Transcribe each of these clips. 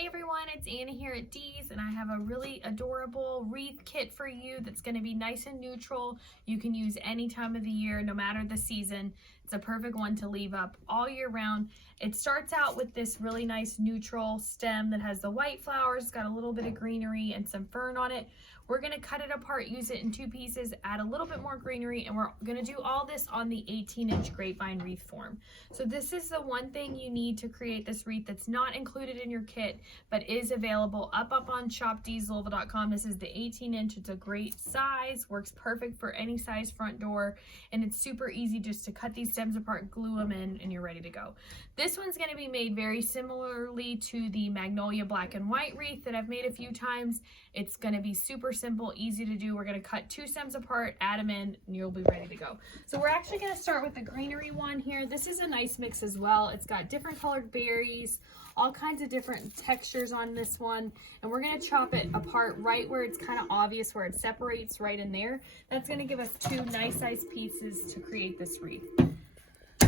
Hey everyone, it's Anna here at Dee's, and I have a really adorable wreath kit for you that's going to be nice and neutral. You can use any time of the year, no matter the season. It's a perfect one to leave up all year round. It starts out with this really nice neutral stem that has the white flowers, got a little bit of greenery and some fern on it. We're going to cut it apart, use it in two pieces, add a little bit more greenery, and we're going to do all this on the 18-inch grapevine wreath form. So this is the one thing you need to create this wreath that's not included in your kit, but is available up on shopdeeslouisville.com. This is the 18-inch. It's a great size, works perfect for any size front door, and it's super easy just to cut these stems apart, glue them in, and you're ready to go. This one's going to be made very similarly to the magnolia black and white wreath that I've made a few times. It's going to be super simple, easy to do. We're going to cut two stems apart, add them in, and you'll be ready to go. So we're actually going to start with the greenery one here. This is a nice mix as well. It's got different colored berries, all kinds of different textures on this one, and we're going to chop it apart right where it's kind of obvious, where it separates right in there. That's going to give us two nice sized pieces to create this wreath.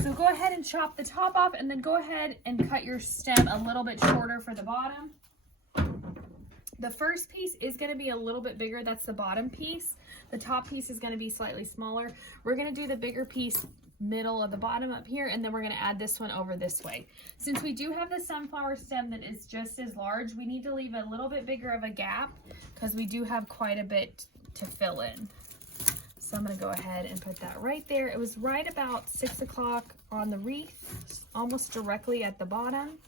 So go ahead and chop the top off, and then go ahead and cut your stem a little bit shorter for the bottom. The first piece is going to be a little bit bigger. That's the bottom piece. The top piece is going to be slightly smaller. We're going to do the bigger piece middle of the bottom up here, and then we're going to add this one over this way. Since we do have the sunflower stem that is just as large, we need to leave a little bit bigger of a gap because we do have quite a bit to fill in. So I'm going to go ahead and put that right there. It was right about 6 o'clock on the wreath, almost directly at the bottom.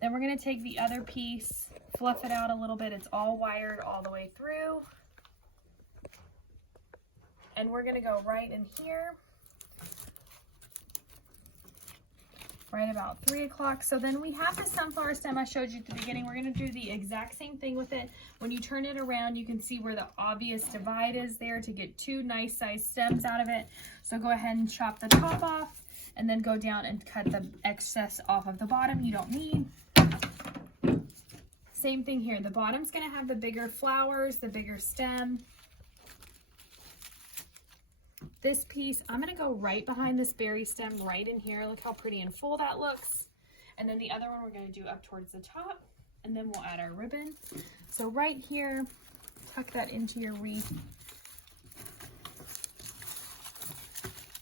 Then we're going to take the other piece, fluff it out a little bit. It's all wired all the way through. And we're going to go right in here, right about 3 o'clock. So then we have the sunflower stem I showed you at the beginning. We're going to do the exact same thing with it. When you turn it around, you can see where the obvious divide is there to get two nice sized stems out of it. So go ahead and chop the top off, and then go down and cut the excess off of the bottom you don't need. Same thing here. The bottom's going to have the bigger flowers, the bigger stem. This piece, I'm going to go right behind this berry stem right in here. Look how pretty and full that looks. And then the other one we're going to do up towards the top, and then we'll add our ribbon. So right here, tuck that into your wreath.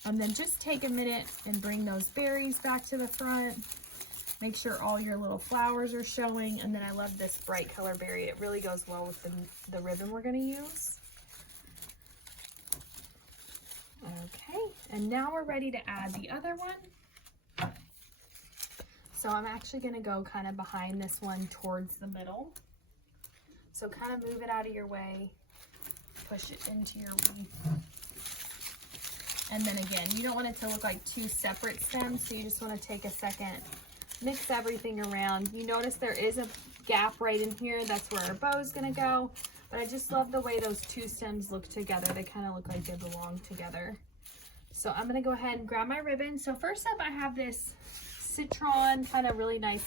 And then just take a minute and bring those berries back to the front. Make sure all your little flowers are showing. And then I love this bright color berry. It really goes well with the ribbon we're going to use. Okay, and now we're ready to add the other one. So I'm actually going to go kind of behind this one towards the middle. So kind of move it out of your way, push it into your wreath. And then again, you don't want it to look like two separate stems, so you just want to take a second, mix everything around. You notice there is a gap right in here. That's where our bow is going to go. But I just love the way those two stems look together. They kind of look like they belong together. So I'm going to go ahead and grab my ribbon. So first up, I have this citron, kind of really nice,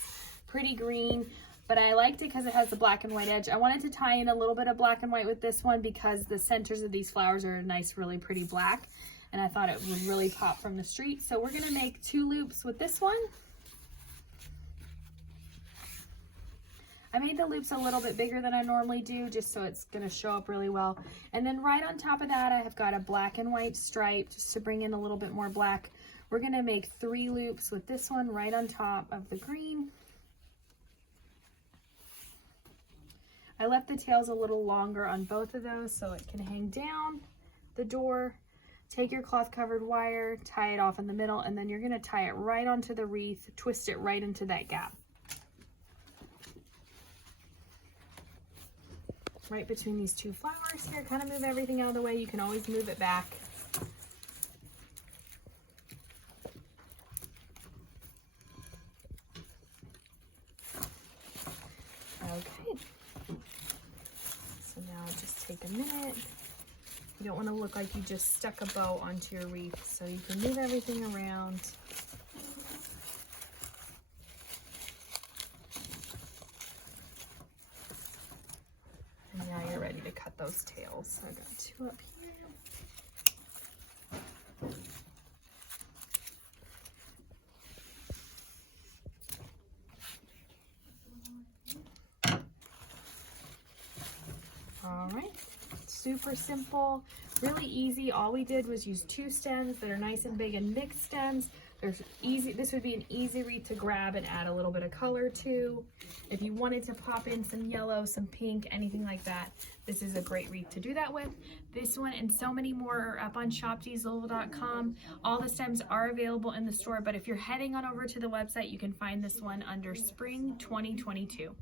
pretty green. But I liked it because it has the black and white edge. I wanted to tie in a little bit of black and white with this one because the centers of these flowers are a nice, really pretty black. And I thought it would really pop from the street. So we're going to make 2 loops with this one. I made the loops a little bit bigger than I normally do, just so it's going to show up really well. And then right on top of that, I have got a black and white stripe just to bring in a little bit more black. We're going to make 3 loops with this one right on top of the green. I left the tails a little longer on both of those so it can hang down the door. Take your cloth covered wire, tie it off in the middle, and then you're going to tie it right onto the wreath, twist it right into that gap. Right between these 2 flowers here, kind of move everything out of the way. You can always move it back. Okay. So now just take a minute. You don't want to look like you just stuck a bow onto your wreath, so you can move everything around. And now you're ready to cut those tails. I got 2 up here. All right, super simple, really easy. All we did was use 2 stems that are nice and big and mixed stems. There's easy. This would be an easy wreath to grab and add a little bit of color to. If you wanted to pop in some yellow, some pink, anything like that, this is a great wreath to do that with. This one and so many more are up on shopdeesel.com. All the stems are available in the store, but if you're heading on over to the website, you can find this one under Spring 2022.